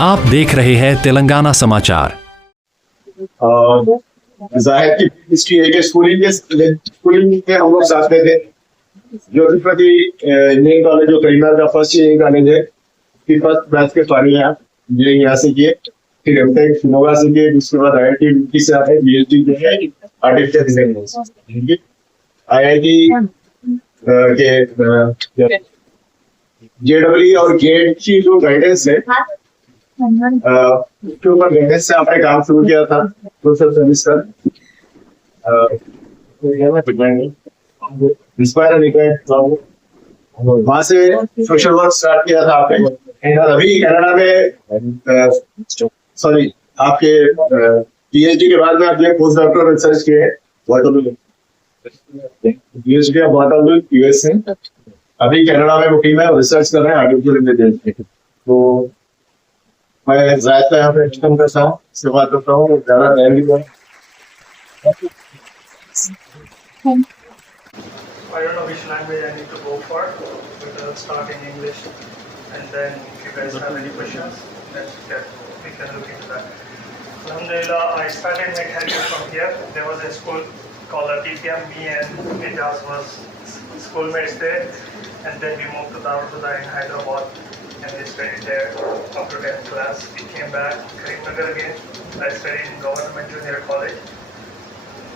आप देख रहे हैं तेलंगाना समाचार। जाहिद की हिस्ट्री है कि स्कूलिंग में हम लोग साथ में थे। ज्योतिषमती इंजीनियरिंग कॉलेज जो करीमनगर का फर्स्ट इंजीनियरिंग कॉलेज है, उसकी फर्स्ट बैच के फारिग हैं आप। इंजीनियरिंग यहाँ से किए, फिर एमटेक शिमोगा से किए, उसके बाद IIT रुड़की से आए, PhD जो है आर्टिफिशियल इंटेलिजेंस IIT के JEE और गेट की जो गाइडेंस है उसके ऊपर गाइडेंस से आपने काम शुरू किया था सोशल सर्विस का। वहां से सोशल वर्क स्टार्ट किया था आपने। अभी कनाडा में सॉरी आपके PhD के बाद में आपने पोस्ट डॉक्टरल रिसर्च किए Waterloo PhD of Waterloo US से। अभी कनाडा में वो टीम है, रिसर्च कर रहे हैं आर्टिफिशियल इंटेलिजेंस पे। तो मैं जाहिद का यहाँ पे एक्सप्लेन करता हूँ, इससे बात करता हूँ ज़्यादा टाइम भी नहीं। I don't know which language I need to go for, but I'll start in English, and then if you guys have any questions, we can look into that. Alhamdulillah, I started my career from here. There was a school called Latifia. Me and Ijaz was schoolmates there, and then we moved to Darul in Hyderabad, and we studied there up to 10th class. We came back Karimnagar again. I studied in government junior college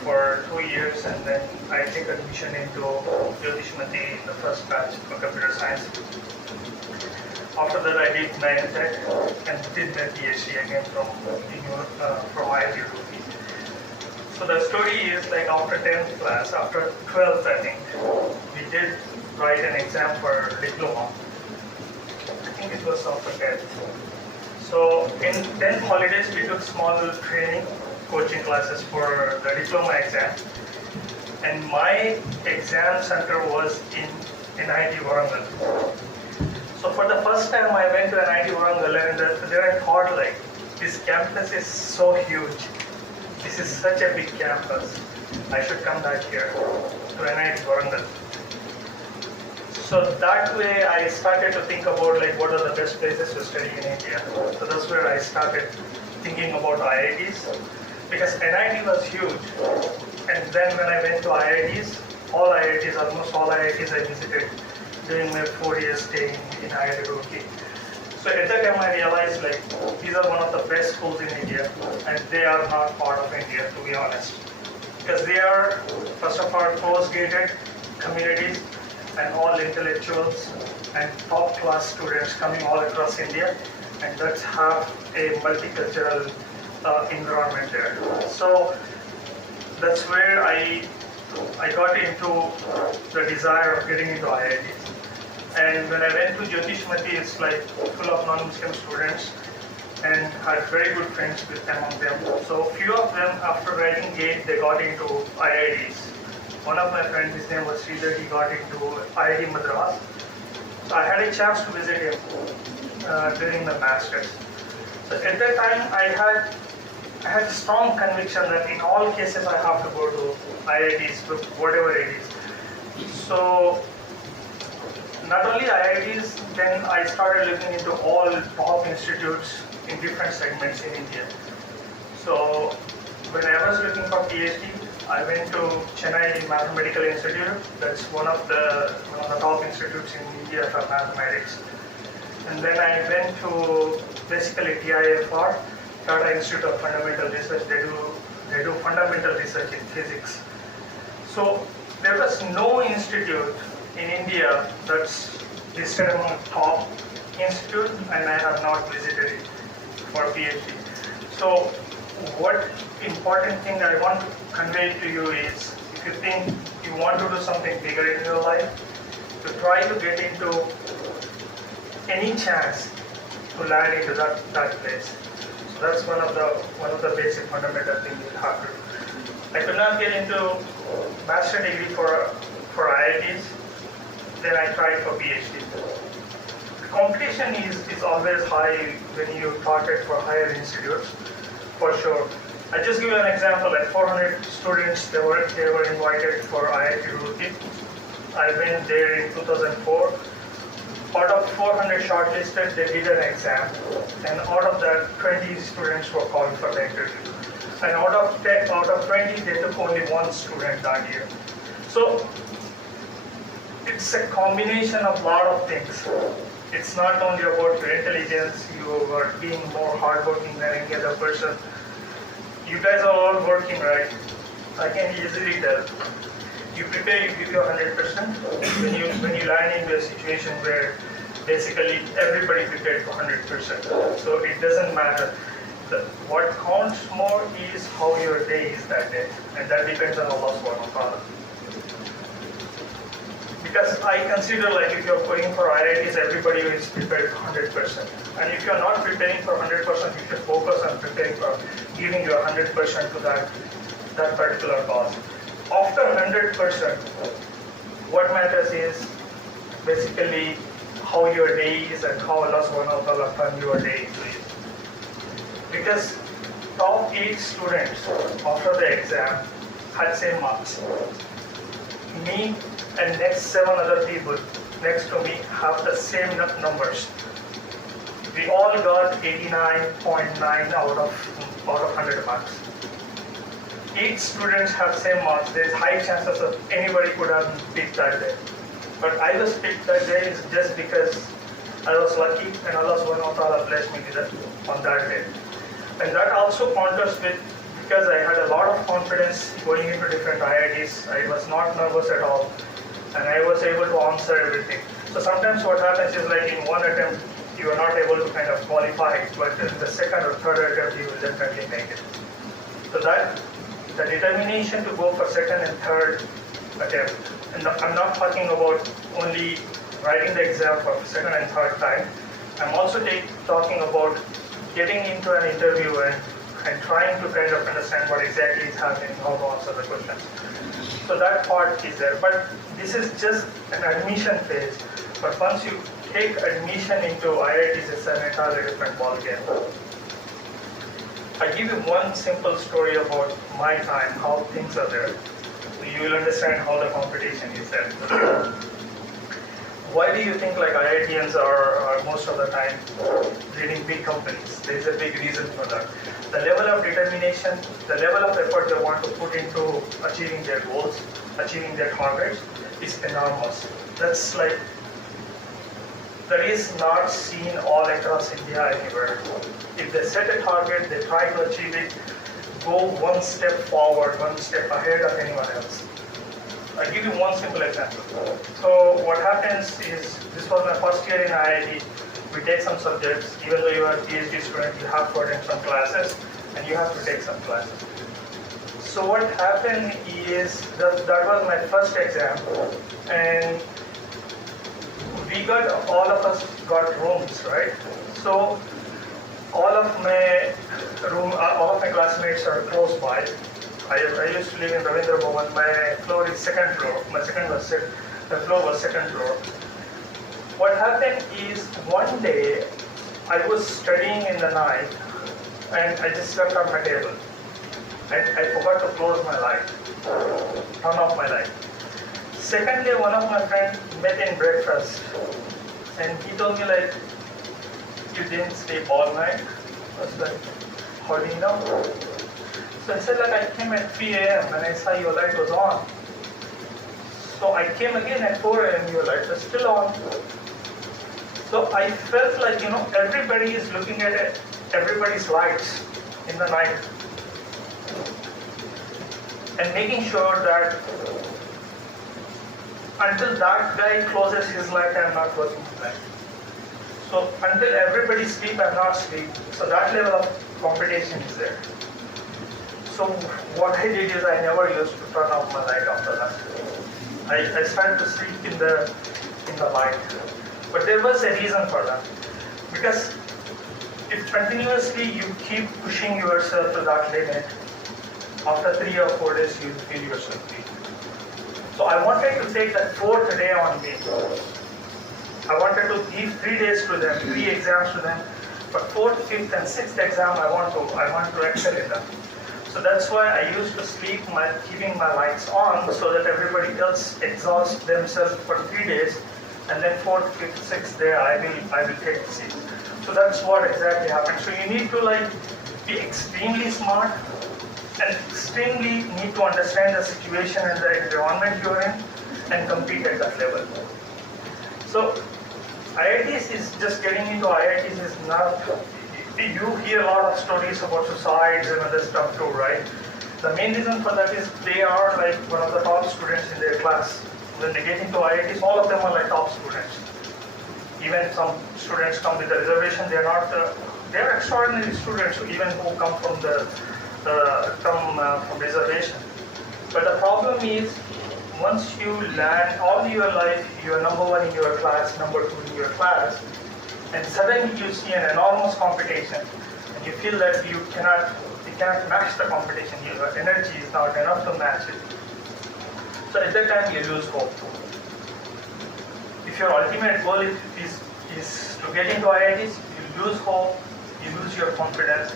for 2 years, and then I took admission into Jyothishmati, the first batch for computer science. After that, I did my MTech and did my PhD again from IIT Roorkee. So the story is like after 10th class, after 12th, I think, we did write an exam for diploma. I think it was after 10th. So in 10th holidays, we took small training coaching classes for the diploma exam, and my exam center was in IIT Waterloo. So for the first time I went to IIT Waterloo, and there I thought like, this campus is so huge, this is such a big campus, I should come back here to IIT Waterloo. So that way I started to think about like what are the best places to study in India. So that's where I started thinking about IITs. Because NIT was huge, and then when I went to IITs, almost all IITs I visited during my 4 years stay in IIT Roorkee. So at that time I realized like these are one of the best schools in India, and they are not part of India, to be honest. Because they are, first of all, post-graded communities and all intellectuals and top class students coming all across India, and that's have a multicultural environment there. So that's where I got into the desire of getting into IIT. And when I went to Jyothishmati, it's like full of non-Muslim students, and had very good friends with among them. So few of them, after writing GATE, they got into IITs. One of my friends, his name was Sridhar, he got into IIT Madras. So I had a chance to visit him during the masters. So at that time, I had a strong conviction that in all cases I have to go to IITs, whatever it is. So not only IITs, then I started looking into all top institutes in different segments in India. So when I was looking for PhD, I went to Chennai Mathematical Institute. That's one of the top institutes in India for mathematics. And then I went to basically TIFR, Tata Institute of Fundamental Research. They do fundamental research in physics. So there was no institute in India that's listed among top institute, and I have not visited it for PhD. So what important thing I want to convey to you is, if you think you want to do something bigger in your life, to try to get into any chance to land into that place. That's one of the basic fundamental things you have to do. I could not get into master degree for IITs, then I tried for PhD. The competition is always high when you target for higher institutes, for sure. I just give you an example, like 400 students, they were invited for IIT Roorkee. I went there in 2004. out of 400 shortlisted, they did an exam, and out of that, 20 students were called for the interview. And out of 20, they took only one student that year. So it's a combination of a lot of things. It's not only about your intelligence, you are being more hardworking than any other person. You guys are all working, right? I can easily tell. You prepare, you give your 100%. When you land into a situation where basically everybody prepared for 100%. So it doesn't matter. What counts more is how your day is that day, and that depends on Allah subhanahu wa ta'ala. Because I consider like if you're going for IITs, everybody is prepared for 100%. And if you're not preparing for 100%, you should focus on preparing for giving your 100% to that particular cause. After 100%, what matters is basically how your day is and how Allah subhanahu wa ta'ala turned your day into it. Because top 8 students after the exam had same marks. Me and next 7 other people next to me have the same numbers. We all got 89.9 out of 100 marks. 8 students have same marks. There's high chances of anybody could have picked that day. But I was picked that day is just because I was lucky and Allah subhanahu wa ta'ala blessed me on that day. And that also counters with because I had a lot of confidence going into different IITs. I was not nervous at all, and I was able to answer everything. So sometimes what happens is like in one attempt, you are not able to kind of qualify, but in the second or third attempt, you will definitely make it. So that the determination to go for second and third attempt, and I'm not talking about only writing the exam for second and third time. I'm also talking about getting into an interview and trying to kind of understand what exactly is happening, how to answer the questions. So that part is there. But this is just an admission phase. But once you take admission into IITs, it's an entirely different ballgame. I give you one simple story about my time, how things are there. So you will understand how the competition is there. Why do you think like IITians are most of the time leading big companies? There is a big reason for that. The level of determination, the level of effort they want to put into achieving their goals, achieving their targets is enormous. That's like, that is not seen all across India anywhere. If they set a target, they try to achieve it, go one step forward, one step ahead of anyone else. I'll give you one simple example. So what happens is, this was my first year in IIT. We take some subjects, even though you are a PhD student, you have to attend some classes and you have to take some classes. So what happened is, that was my first exam, and all of us got rooms, right? So all of my classmates are close by. I used to live in Ravindra Bhavan. My floor is second floor. The floor was second floor. What happened is, one day I was studying in the night and I just slept on my table. And I forgot to close my light, turn off my light. Second day, one of my friends met in breakfast and he told me like, you didn't sleep all night? I was like, how do you know? So I said like, I came at 3 a.m. and I saw your light was on. So I came again at 4 a.m. your light was still on. So I felt like, everybody is looking at everybody's lights in the night and making sure that until that guy closes his light, I'm not closing his light. So until everybody sleep, I'm not sleep. So that level of competition is there. So what I did is I never used to turn off my light after that. I started to sleep in the light. But there was a reason for that. Because if continuously you keep pushing yourself to that limit, after 3 or 4 days you feel yourself weak. So I wanted to take that 4th day on me. I wanted to give 3 days to them, 3 exams to them, but 4th, 5th and 6th exam I want to excel in them. So that's why I used to sleep keeping my lights on so that everybody else exhausts themselves for 3 days and then 4th, 5th, 6th day I will take the seats. So that's what exactly happened. So you need to like be extremely smart and extremely need to understand the situation and the environment you're in and compete at that level. So IITs is just getting into IITs is not, you hear a lot of stories about suicides and other stuff too, right? The main reason for that is they are like one of the top students in their class. When they get into IITs, all of them are like top students. Even some students come with a reservation, they are not, they are extraordinary students even who come from from reservation. But the problem is, once you land all your life, you are number 1 in your class, number 2 in your class, and suddenly you see an enormous competition, and you feel that you cannot match the competition. Your energy is not enough to match it. So at that time you lose hope. If your ultimate goal is to get into IITs, you lose hope, you lose your confidence,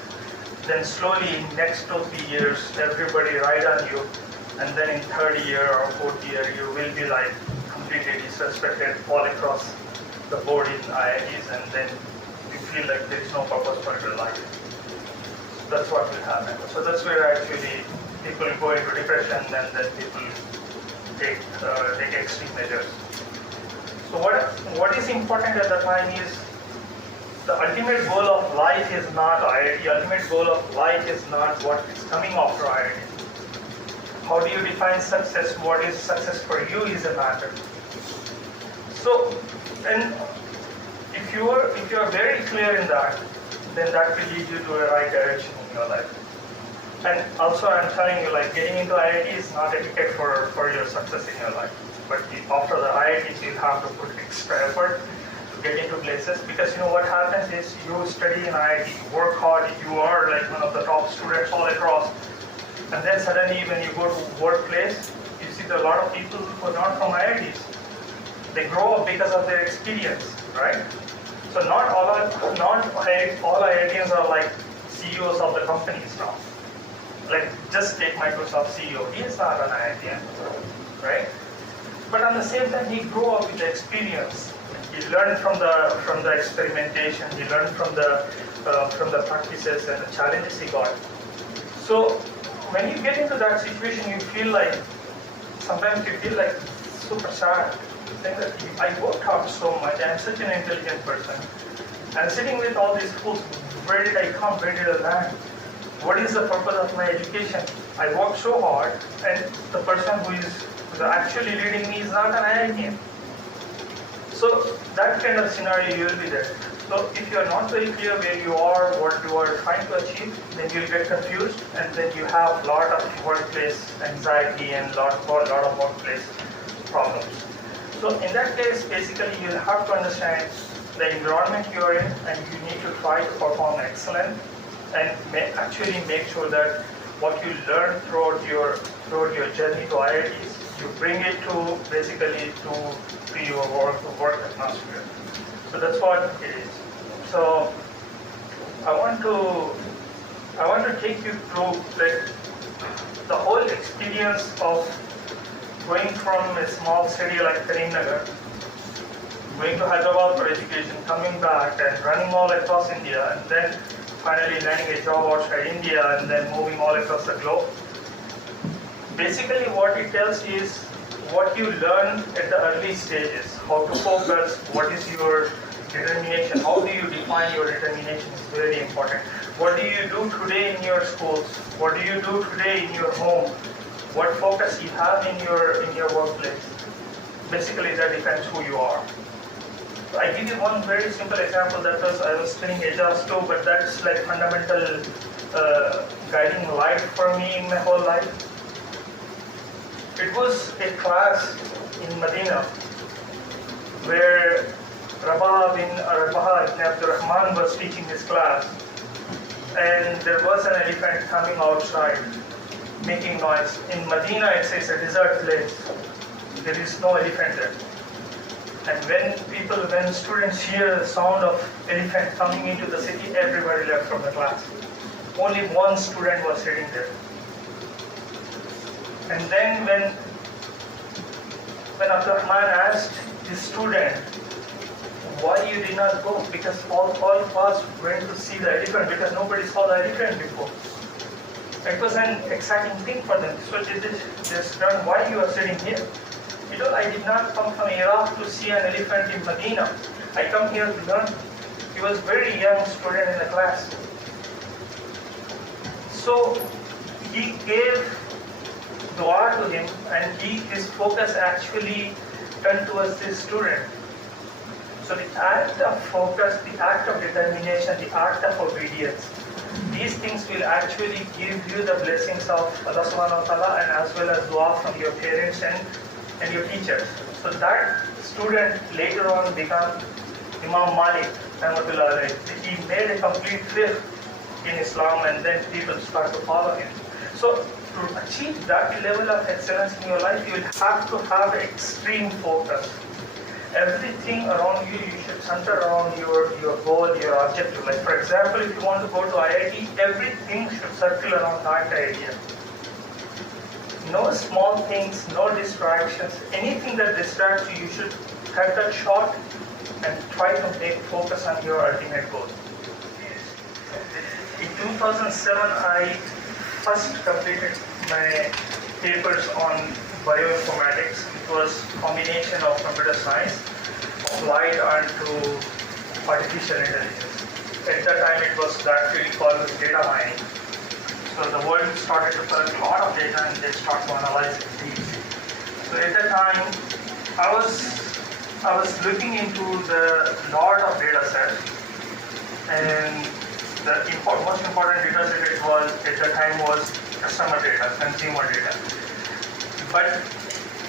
then slowly in next 2-3 years, everybody ride on you, and then in 3rd year or 4th year, you will be like completely disrespected all across the board in IITs, and then you feel like there is no purpose for your life. That's what will happen. So that's where actually people go into depression, and then people take extreme measures. So what is important at the time is the ultimate goal of life is not IIT. The ultimate goal of life is not what is coming after IIT. How do you define success? What is success for you is a matter. So, and if you are very clear in that, then that will lead you to a right direction in your life. And also, I'm telling you, like getting into IIT is not a ticket for your success in your life. But after the IITs, you have to put extra effort to get into places, because you know what happens is you study in IIT, you work hard, you are like one of the top students all across, and then suddenly when you go to workplace, you see that a lot of people who are not from IITs. They grow up because of their experience, right? So not all IITians are like CEOs of the companies now. Like just take Microsoft CEO, he is not an IITian, right? But at the same time, he grew up with the experience. He learned from the experimentation. He learned from the practices and the challenges he got. So when you get into that situation, you feel like sometimes you feel like super sad. Saying that I worked hard so much. I'm such an intelligent person. I'm sitting with all these fools. Where did I come? Where did I land? What is the purpose of my education? I worked so hard, and the person who is actually leading me is not an IITian. So that kind of scenario you will be there. So if you are not very clear where you are, what you are trying to achieve, then you will get confused, and then you have a lot of workplace anxiety and lot of workplace problems. So in that case, basically you will have to understand the environment you are in, and you need to try to perform excellent and actually make sure that what you learn throughout your journey to IITs, you bring it to basically to your work atmosphere. So that's what it is. So I want to take you through like the whole experience of going from a small city like Karimnagar, going to Hyderabad for education, coming back and running all across India, and then finally landing a job outside India, and then moving all across the globe. Basically what it tells is what you learn at the early stages, how to focus, what is your determination, how do you define your determination is very important. What do you do today in your schools? What do you do today in your home? What focus you have in your workplace? Basically that defines who you are. So I give you one very simple example. That was, I was studying HRs too, but that's like fundamental guiding light for me in my whole life. It was a class in Medina where Rabah ibn Abdurrahman was teaching his class, and there was an elephant coming outside making noise. In Medina, it's a desert place. There is no elephant there. And when students hear the sound of elephant coming into the city, everybody left from the class. Only one student was sitting there. And then when Abdurrahman asked this student, why you did not go? Because all of us went to see the elephant because nobody saw the elephant before. It was an exciting thing for them. So did this learn why you are sitting here? I did not come from Iraq to see an elephant in Medina. I come here to learn. He was very young student in the class. So he gave dua to him, and his focus actually turned towards this student. So the act of focus, the act of determination, the act of obedience, these things will actually give you the blessings of Allah subhanahu wa ta'ala and as well as dua from your parents and your teachers. So that student later on became Imam Malik. He made a complete flip in Islam, and then people start to follow him. So to achieve that level of excellence in your life, you will have to have extreme focus. Everything around you should center around your goal, your objective. Like for example, if you want to go to IIT, everything should circle around that idea. No small things, no distractions. Anything that distracts you, you should cut that short and try to make focus on your ultimate goal. In 2007, I first completed my papers on bioinformatics. It was a combination of computer science applied onto artificial intelligence. At that time, it was that field called data mining. So the world started to collect a lot of data and they start to analyze it. So at that time, I was looking into the lot of data sets, and the most important data set it was at that time was customer data, consumer data. But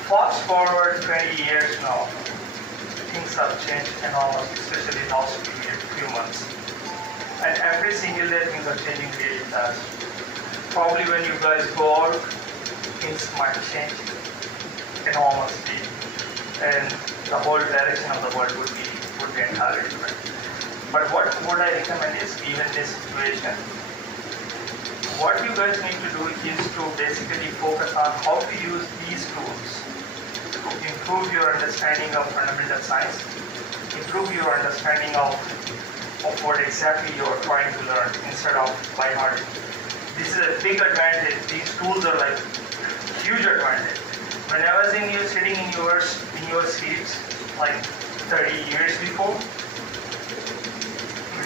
fast forward 20 years now, things have changed enormously, especially in the last few months. And every single day things are changing really fast. Probably when you guys go out, things might change enormously, and the whole direction of the world would be entirely different. But what would I recommend is, given this situation, what you guys need to do is to basically focus on how to use these tools to improve your understanding of fundamental science, improve your understanding of what exactly you are trying to learn instead of by heart. This is a big advantage. These tools are like huge advantage. When I was sitting in your seats like 30 years before,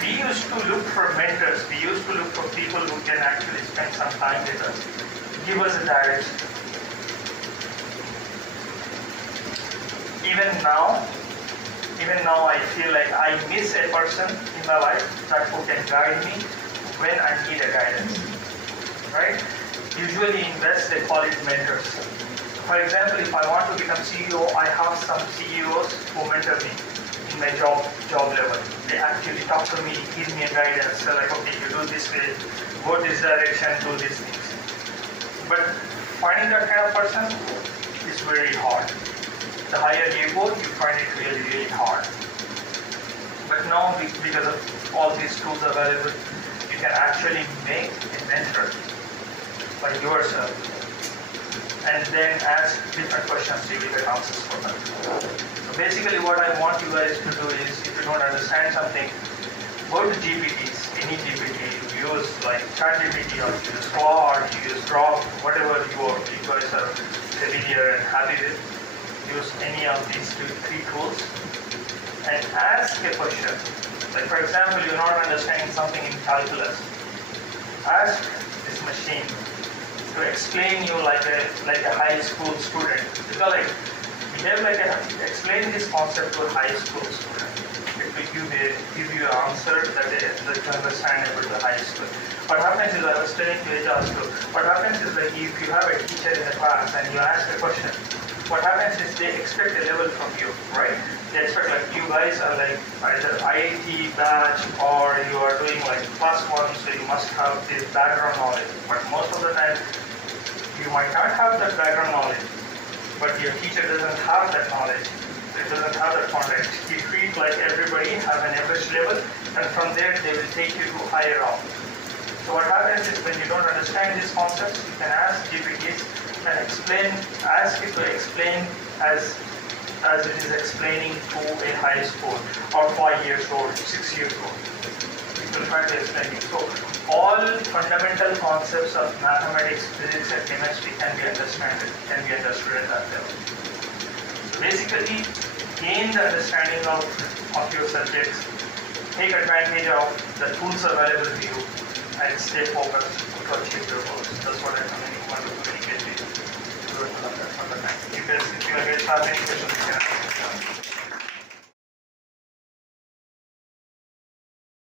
we used to look for mentors. We used to look for people who can actually spend some time with us, give us a direction. Even now I feel like I miss a person in my life that who can guide me when I need a guidance, right? Usually in West they call it mentors. For example, if I want to become CEO, I have some CEOs who mentor me in my job level. They actually talk to me, give me a guidance, say like, okay, you do this way, go this direction, do these things. But finding that kind of person is very hard. The higher you go, you find it really, really hard. But now, because of all these tools available, you can actually make a mentor by yourself, and then ask different questions, you will get answers for that. So basically what I want you guys to do is, if you don't understand something, go to GPTs, any GPT, you use like ChatGPT or you use Claude, you use Grok, whatever you guys are familiar and happy with. Use any of these three tools and ask a question. Like for example, you're not understanding something in calculus. Ask this machine to explain you like a high school student. Because like we have explain this concept to a high school student. It will give you an answer that is understandable to high school. What happens is, I was telling to Abdul, what happens is that if you have a teacher in the class and you ask a question, what happens is they expect a level from you, right? They expect like you guys are like either IIT batch or you are doing like +1, so you must have this background knowledge. But most of the time, you might not have that background knowledge, but your teacher doesn't have that knowledge. It doesn't have that context. You treat like everybody have an average level, and from there they will take you to higher up. So what happens is when you don't understand these concepts, you can ask GPTs and ask it to explain as as it is explaining to a high school or 5 years old, 6 years old. It will try to explain it. So all fundamental concepts of mathematics, physics, and chemistry can be understood at that level. So basically, gain the understanding of your subjects, take advantage of the tools available to you, and stay focused to achieve your goals. That's what I want to communicate to you. If you guys have any questions, you can ask.